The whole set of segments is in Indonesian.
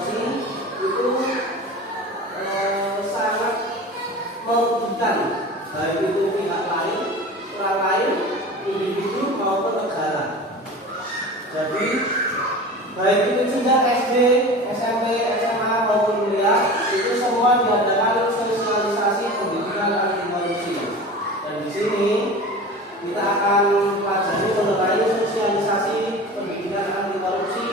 korupsi itu sangat merugikan baik itu pihak lain, orang lain, individu maupun negara. Jadi baik itu sejak SD, SMP, SMA maupun kuliah itu semua diadakan sosialisasi pendidikan anti korupsi. Dan di sini kita akan pelajari mengenai sosialisasi pendidikan anti korupsi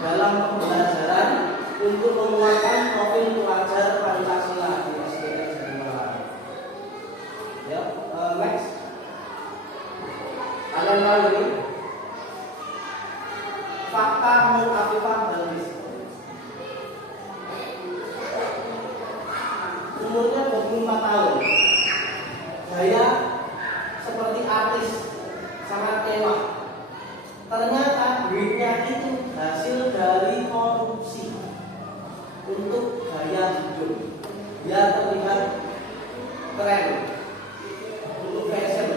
dalam pembelajaran untuk menguatkan profil pelajar Pancasila di SDN Jatimalang. Ya, next. Kalian tahu ini fakta Nur Afifah Darwis. Umurnya 24 tahun. Gaya seperti artis, sangat mewah. Ternyata duitnya itu hasil dari korupsi untuk gaya hidup. Biar terlihat keren, untuk fashion.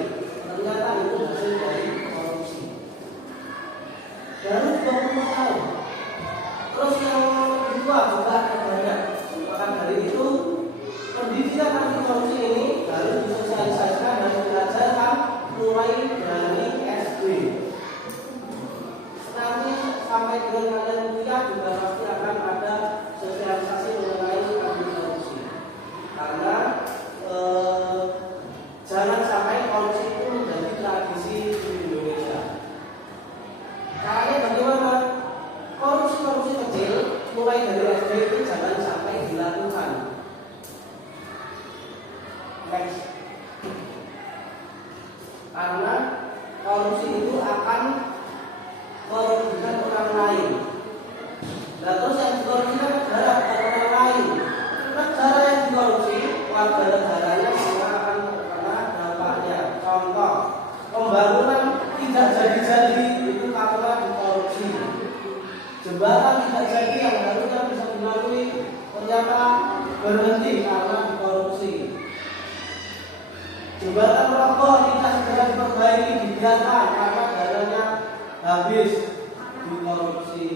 Ternyata itu hasil dari korupsi. Baru 24 tahun. Terus yang kedua juga banyak. Maka dari itu pendidikan anti korupsi ini harus disosialisasikan dan diajarkan mulai dari SD. Nanti sampai dengan kalian kuliah juga pasti akan ada sosialisasi mengenai anti korupsi. Karena jangan sampai korupsi itu menjadi tradisi di Indonesia. Caranya bagaimana? Korupsi kecil mulai dari SD itu jangan sampai dilakukan. Next. Karena korupsi itu akan merugikan orang lain. Nah, terus yang dikorupsikan negara bukan orang lain. Negara yang dikorupsi, warga negaranya semua akan terkena dampaknya. Contoh, pembangunan tidak jadi-jadi itu karena dikorupsi. Jembatan tidak jadi yang harusnya bisa dilalui ternyata berhenti karena dikorupsi. Jembatan roboh tidak segera diperbaiki, dibiarkan karena dananya habis dikorupsi.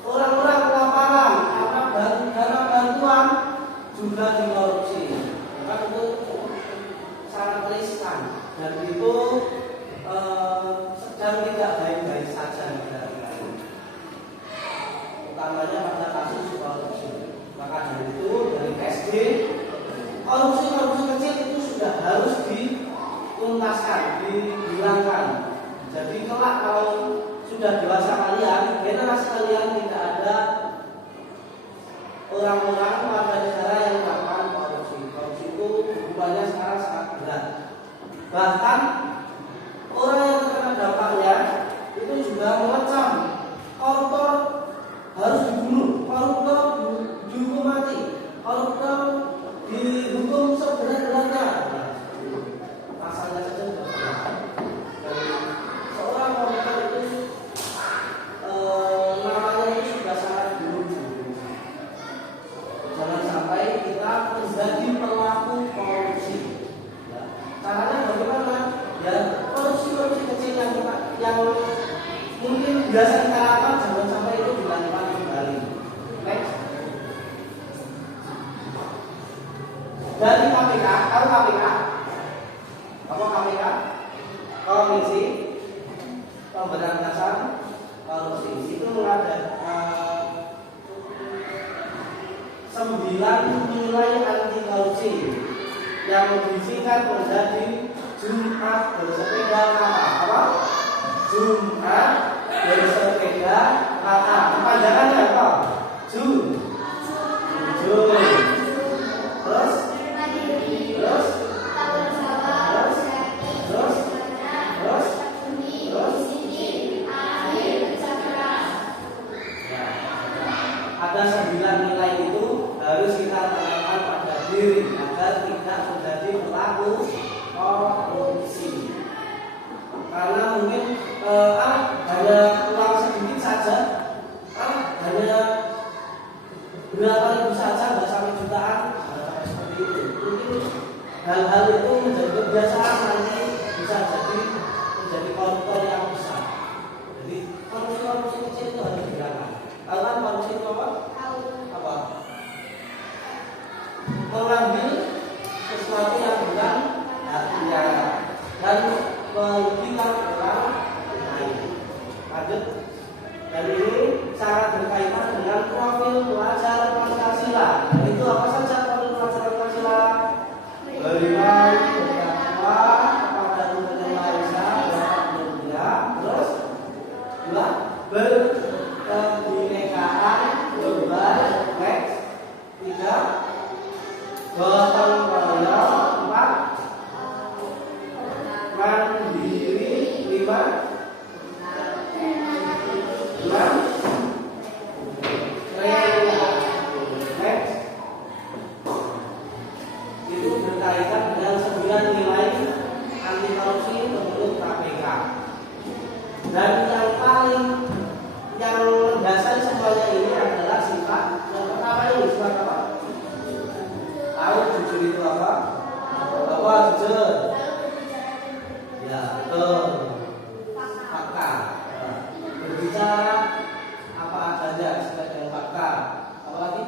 Orang-orang kelaparan karena bantuan juga dikorupsi. Maka itu sangat riskan dan itu sedang tidak baik-baik saja negara kita, utamanya pada kasus korupsi. Maka dari itu dari SD korupsi kecil itu sudah harus dituntaskan, dihilangkan. Jadi kelak kalau sudah dewasa kalian, generasi kalian tidak ada orang-orang warga negara yang melakukan korupsi. Korupsi itu hukumannya sekarang sangat berat. Bahkan orang yang terkena dampaknya itu juga mengecam koruptor harus dibunuh, koruptor dihukum mati, koruptor dihukum seberat-beratnya. Pasalnya saja sudah berat. Seorang koruptor itu namanya itu sudah sangat buruk. Jangan sampai kita menjadi pelaku korupsi. Caranya bagaimana? Ya korupsi kecil yang mungkin biasa kita lakukan jangan sampai itu dilakukan kembali. Next. Dari KPK, tahu KPK? Apa KPK? Komisi Pemberantasan Korupsi. Itu ada 9 nilai anti korupsi yang disingkat menjadi Jumat bersepeda kata. Apa? Jumat bersepeda kata. Kepanjangannya apa? Jun. Terus ada 9 nilai itu harus kita tanamkan pada diri agar tidak menjadi pelaku korupsi. Karena mungkin hanya uang sedikit saja, hanya berapa ribu saja, nggak sampai jutaan, seperti itu. Mungkin hal-hal itu menjadi kebiasaan nanti bisa menjadi koruptor yang besar. Jadi korupsi kecil itu harus dihilangkan. Kalau korupsi sesuatu yang bukan haknya dan merugikan orang lain. Lanjut. Dan ini sangat berkaitan dengan profil pelajar Pancasila. Itu apa saja profil pelajar Pancasila? Beriman, bertakwa kepada Tuhan Yang Maha Esa, dapat mulia. Terus dua, berkebinekaan global. Next. Tiga, gotong royong. Empat, mandiri. Lima, next. Itu berkaitan dengan 9 nilai anti korupsi menurut KPK. Dan yang mendasari semuanya ini adalah sifat yang pertama ini sifat apa? Tahu jujur itu apa? Apa jujur? Ya betul. Fakta. Berbicara apa adanya sesuai dengan fakta. Apa lagi?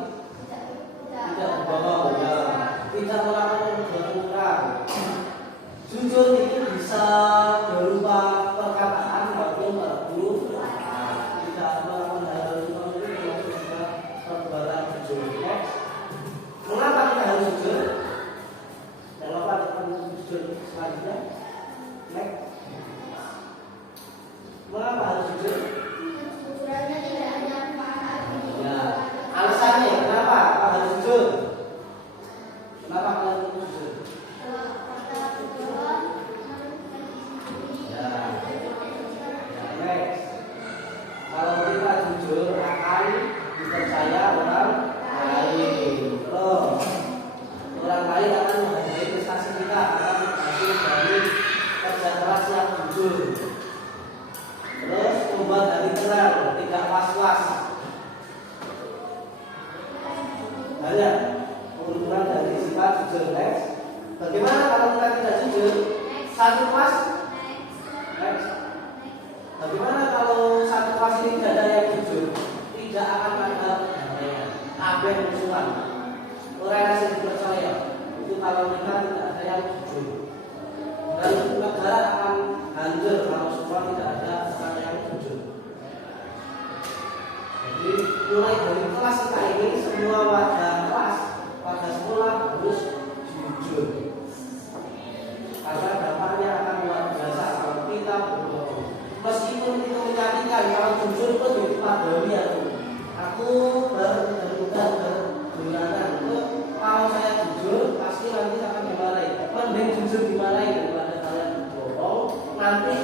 Tidak berbohong. Ya. Tidak melakukan kecurangan. Jujur itu bisa berupa perkataan maupun huruf. Tidak melakukan hal itu juga perbuatan jujur. Mengapa kita harus jujur? Mengapa kita harus jujur selanjutnya? Next. Mengapa harus jujur? Jujurannya tidak hanya Ya, alasannya kenapa harus jujur? Kenapa kalian jujur? Ya, next. Kalau kita jujur akan dipercaya orang lain. Terus orang lain akan menghargai prestasi kita, akan hasil dari kerja keras yang jujur. Terus membuat hati tenang, tidak was-was. Banyak keuntungan dari sifat jujur. Next. Bagaimana kalau kita tidak jujur? Satu kelas. Next. Bagaimana kalau satu kelas ini tidak ada yang jujur? Tidak akan ada kabeh musuhan. Orang yang dipercaya itu kalau kita tidak ada yang jujur. Dan negara akan hancur kalau semua tidak ada orang yang jujur. Jadi mulai dari kelas kita ini semua warga kelas, warga sekolah harus jujur. Karena dampaknya akan luar biasa kalau kita berbohong. Meskipun itu menyakitkan, kalau jujur pun itu padahal aku bermudah berjuragan. Kalau saya jujur pasti nanti akan dimarahi. Mending jujur dimarahi daripada kalian berbohong. Nanti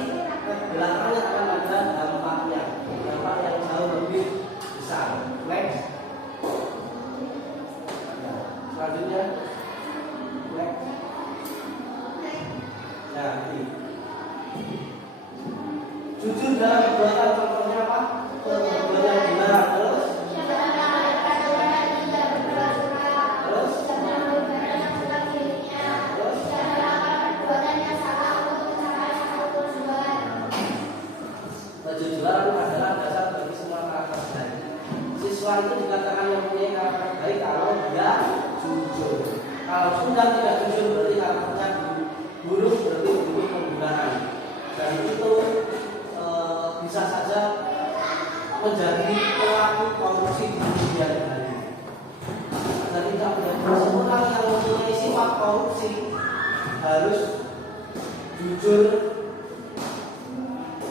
belakangnya akan ada dampaknya, dampak yang jauh lebih besar. Next. Selanjutnya, next. Nah, ini jujur dalam perbuatan, contohnya apa? Perbuatan yang benar. Terus kejujuran adalah dasar bagi semua karakter baik. Siswa itu dikatakan mempunyai karakter baik kalau dia jujur. Kalau sudah tidak jujur berarti karakternya buruk, berarti buruk penggunaan. Dan itu bisa saja menjadi pelaku korupsi di kemudian hari. Dan tidak boleh seorang yang mempunyai sifat korupsi harus jujur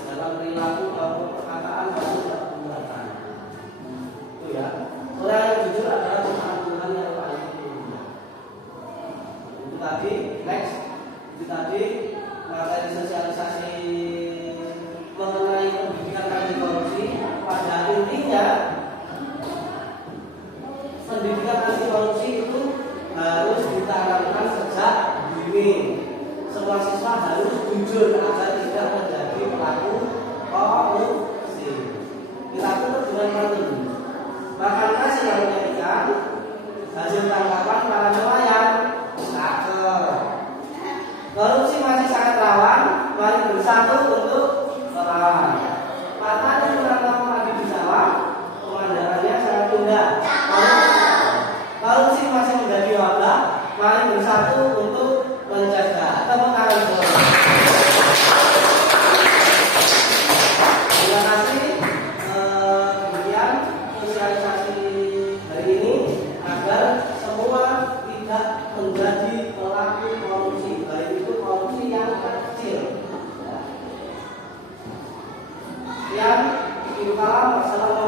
dalam perilaku maupun perkataan maupun perbuatan. Itu ya. Orang yang jujur adalah Tuhan yang paling tinggi. Itu tadi. Next. Itu tadi materi sosialisasi mengenai pendidikan anti korupsi. Pada intinya pendidikan anti korupsi itu harus ditanamkan sejak dini. Semua siswa harus jujur agar tidak menjadi pelaku korupsi. Kita tutup dengan pantun. Makan nasi yang punya ikan, hasil tangkapan para nelayan. Cakep. Korupsi masih sangat rawan. Mari bersatu untuk melawan. Matanya menangkap padi di sawah, pemandangannya sangat indah. Korupsi masih menjadi wabah. Mari bersatu untuk Sekian, Assalamualaikum.